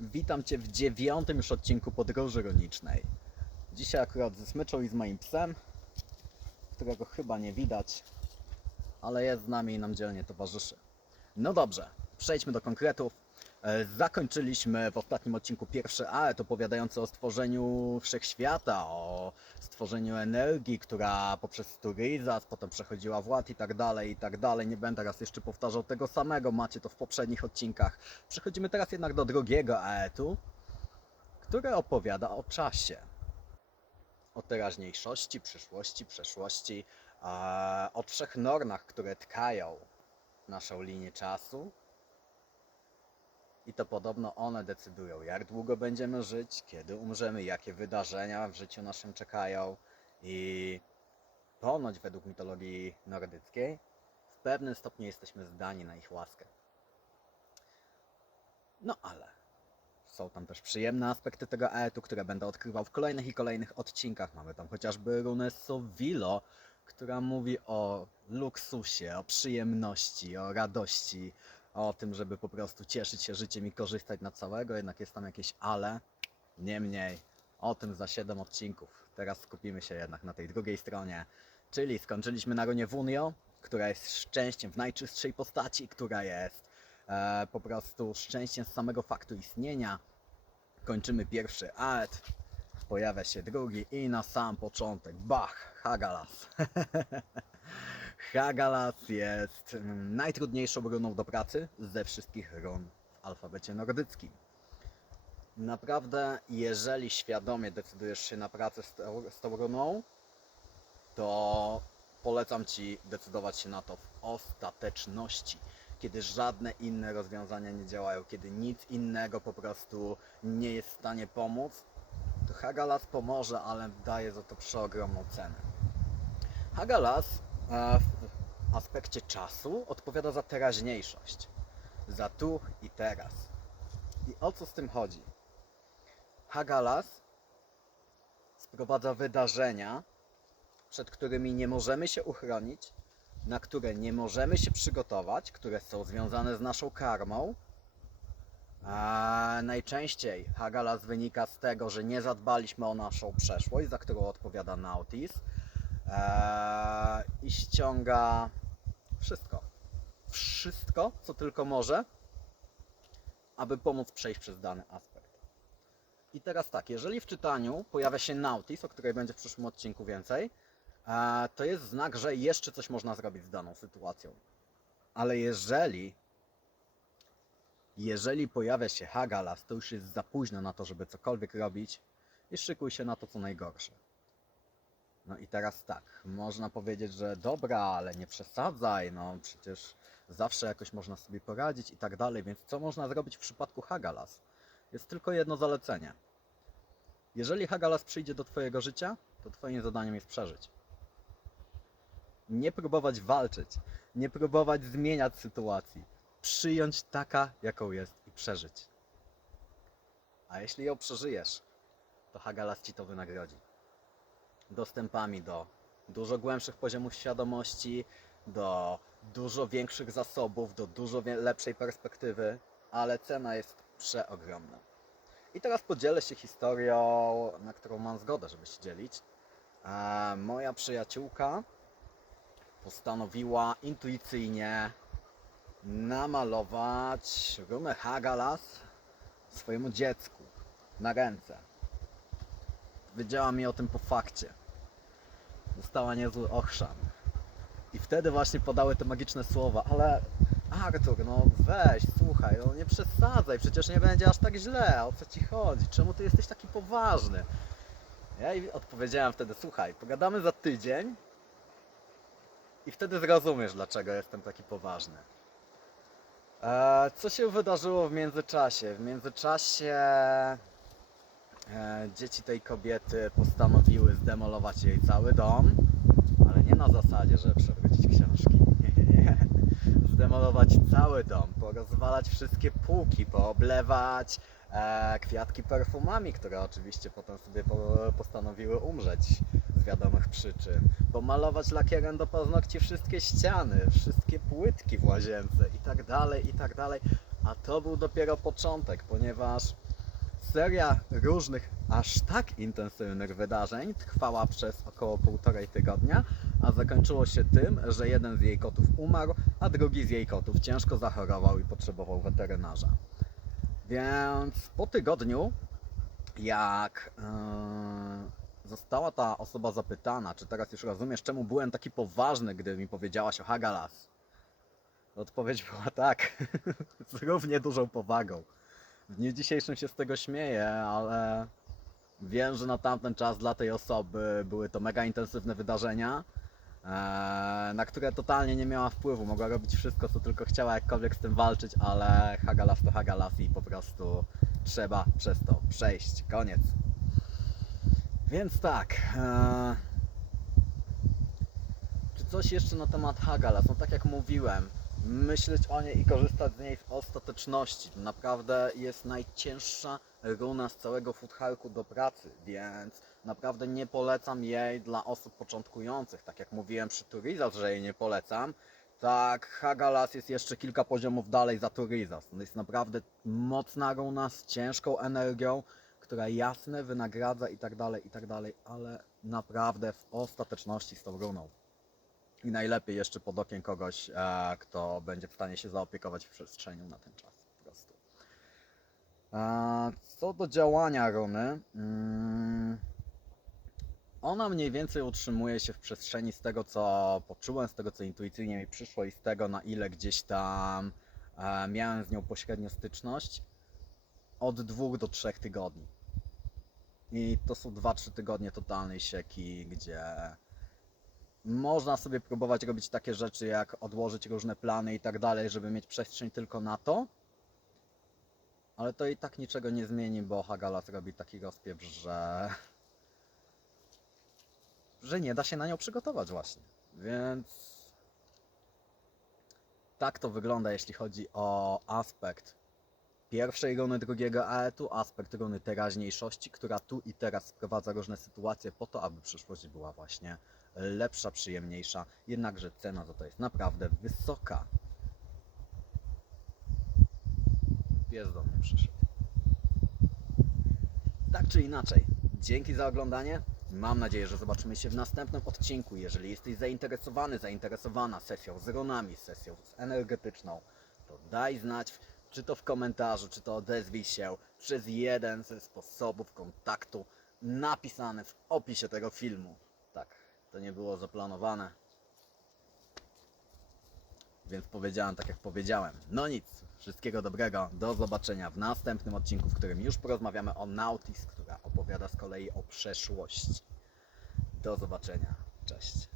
Witam Cię w dziewiątym już odcinku Podróży Ronicznej. Dzisiaj akurat ze smyczą i z moim psem, którego chyba nie widać, ale jest z nami i nam dzielnie towarzyszy. No dobrze, przejdźmy do konkretów. E, Zakończyliśmy w ostatnim odcinku pierwszy aet opowiadający o stworzeniu wszechświata, o stworzeniu energii, która poprzez Turizas potem przechodziła w ład i tak dalej, i tak dalej. Nie będę raz jeszcze powtarzał tego samego, macie to w poprzednich odcinkach. Przechodzimy teraz jednak do drugiego aetu, który opowiada o czasie. O teraźniejszości, przyszłości, przeszłości, o trzech normach, które tkają naszą linię czasu. I to podobno one decydują, jak długo będziemy żyć, kiedy umrzemy, jakie wydarzenia w życiu naszym czekają. I ponoć według mitologii nordyckiej w pewnym stopniu jesteśmy zdani na ich łaskę. No ale są tam też przyjemne aspekty tego etu, które będę odkrywał w kolejnych i kolejnych odcinkach. Mamy tam chociażby runę Sovilo, która mówi o luksusie, o przyjemności, o radości, o tym, żeby po prostu cieszyć się życiem i korzystać na całego, jednak jest tam jakieś ale. Niemniej, o tym za 7 odcinków. Teraz skupimy się jednak na tej drugiej stronie, czyli skończyliśmy na runie Wunio, która jest szczęściem w najczystszej postaci, która jest e, po prostu szczęściem z samego faktu istnienia. Kończymy pierwszy aet, pojawia się drugi i na sam początek, bach, Hagalas. Hagalas jest mm, najtrudniejszą runą do pracy ze wszystkich run w alfabecie nordyckim. Naprawdę, jeżeli świadomie decydujesz się na pracę z z tą runą, to polecam Ci decydować się na to w ostateczności, kiedy żadne inne rozwiązania nie działają, kiedy nic innego po prostu nie jest w stanie pomóc, to Hagalas pomoże, ale daje za to przeogromną cenę. Hagalas e, aspekcie czasu odpowiada za teraźniejszość, za tu i teraz. I o co z tym chodzi? Hagalas sprowadza wydarzenia, przed którymi nie możemy się uchronić, na które nie możemy się przygotować, które są związane z naszą karmą. A najczęściej Hagalas wynika z tego, że nie zadbaliśmy o naszą przeszłość, za którą odpowiada Nautis i ściąga wszystko. Wszystko, co tylko może, aby pomóc przejść przez dany aspekt. I teraz tak, jeżeli w czytaniu pojawia się Nautis, o której będzie w przyszłym odcinku więcej, e, to jest znak, że jeszcze coś można zrobić z daną sytuacją. Ale jeżeli jeżeli pojawia się Hagalas, to już jest za późno na to, żeby cokolwiek robić i szykuj się na to, co najgorsze. No i teraz tak, można powiedzieć, że dobra, ale nie przesadzaj, no przecież zawsze jakoś można sobie poradzić i tak dalej, więc co można zrobić w przypadku Hagalas? Jest tylko jedno zalecenie. Jeżeli Hagalas przyjdzie do Twojego życia, to Twoim zadaniem jest przeżyć. Nie próbować walczyć, nie próbować zmieniać sytuacji. Przyjąć taka, jaką jest i przeżyć. A jeśli ją przeżyjesz, to Hagalas Ci to wynagrodzi dostępami do dużo głębszych poziomów świadomości, do dużo większych zasobów, do dużo lepszej perspektywy, ale cena jest przeogromna. I teraz podzielę się historią, na którą mam zgodę, żeby się dzielić. E, moja przyjaciółka postanowiła intuicyjnie namalować runę Hagalas swojemu dziecku na ręce. Wiedziała mi o tym po fakcie. Dostała niezły ochrzan. I wtedy właśnie podały te magiczne słowa, ale Artur, no weź, słuchaj, no nie przesadzaj, przecież nie będzie aż tak źle, o co ci chodzi, czemu ty jesteś taki poważny? Ja jej odpowiedziałem wtedy, słuchaj, pogadamy za tydzień i wtedy zrozumiesz, dlaczego jestem taki poważny. Eee, co się wydarzyło w międzyczasie? W międzyczasie dzieci tej kobiety postanowiły zdemolować jej cały dom, ale nie na zasadzie, że przewrócić książki. Nie, nie, nie. Zdemolować cały dom, porozwalać wszystkie półki, pooblewać e, kwiatki perfumami, które oczywiście potem sobie po, postanowiły umrzeć z wiadomych przyczyn. Pomalować lakierem do paznokci wszystkie ściany, wszystkie płytki w łazience i tak dalej, i tak dalej. A to był dopiero początek, ponieważ seria różnych, aż tak intensywnych wydarzeń trwała przez około półtorej tygodnia, a zakończyło się tym, że jeden z jej kotów umarł, a drugi z jej kotów ciężko zachorował i potrzebował weterynarza. Więc po tygodniu, jak yy, została ta osoba zapytana, czy teraz już rozumiesz, czemu byłem taki poważny, gdy mi powiedziałaś o Hagalas, odpowiedź była tak, z równie dużą powagą. W dniu dzisiejszym się z tego śmieję, ale wiem, że na tamten czas dla tej osoby były to mega intensywne wydarzenia, e, na które totalnie nie miała wpływu. Mogła robić wszystko, co tylko chciała, jakkolwiek z tym walczyć, ale Hagalas to Hagalas i po prostu trzeba przez to przejść. Koniec. Więc tak. E, czy coś jeszcze na temat Hagalas? No tak jak mówiłem, myśleć o niej i korzystać z niej w ostateczności. To naprawdę jest najcięższa runa z całego futharku do pracy, więc naprawdę nie polecam jej dla osób początkujących. Tak jak mówiłem przy Turizas, że jej nie polecam, tak Hagalas jest jeszcze kilka poziomów dalej za Turizas. To jest naprawdę mocna runa z ciężką energią, która jasne wynagradza i tak dalej, i tak dalej, ale naprawdę w ostateczności z tą runą. I najlepiej jeszcze pod okiem kogoś, e, kto będzie w stanie się zaopiekować w przestrzeniu na ten czas po prostu. E, co do działania runy, mm, ona mniej więcej utrzymuje się w przestrzeni z tego, co poczułem, z tego, co intuicyjnie mi przyszło i z tego, na ile gdzieś tam e, miałem z nią pośrednio styczność, od dwóch do trzech tygodni. I to są 2-3 tygodnie totalnej sieki, gdzie można sobie próbować robić takie rzeczy, jak odłożyć różne plany i tak dalej, żeby mieć przestrzeń tylko na to. Ale to i tak niczego nie zmieni, bo Hagalas robi taki rozpiew, że że nie da się na nią przygotować właśnie. Więc tak to wygląda, jeśli chodzi o aspekt pierwszej runy drugiego aetu, aspekt runy teraźniejszości, która tu i teraz sprowadza różne sytuacje po to, aby przyszłość była właśnie lepsza, przyjemniejsza, jednakże cena za to jest naprawdę wysoka. Pies do mnie przyszedł. Tak czy inaczej, dzięki za oglądanie. Mam nadzieję, że zobaczymy się w następnym odcinku. Jeżeli jesteś zainteresowany, zainteresowana sesją z runami, sesją z energetyczną, to daj znać, czy to w komentarzu, czy to odezwij się przez jeden ze sposobów kontaktu napisany w opisie tego filmu. To nie było zaplanowane. Więc powiedziałem tak, jak powiedziałem. No nic, wszystkiego dobrego. Do zobaczenia w następnym odcinku, w którym już porozmawiamy o Nautis, która opowiada z kolei o przeszłości. Do zobaczenia. Cześć.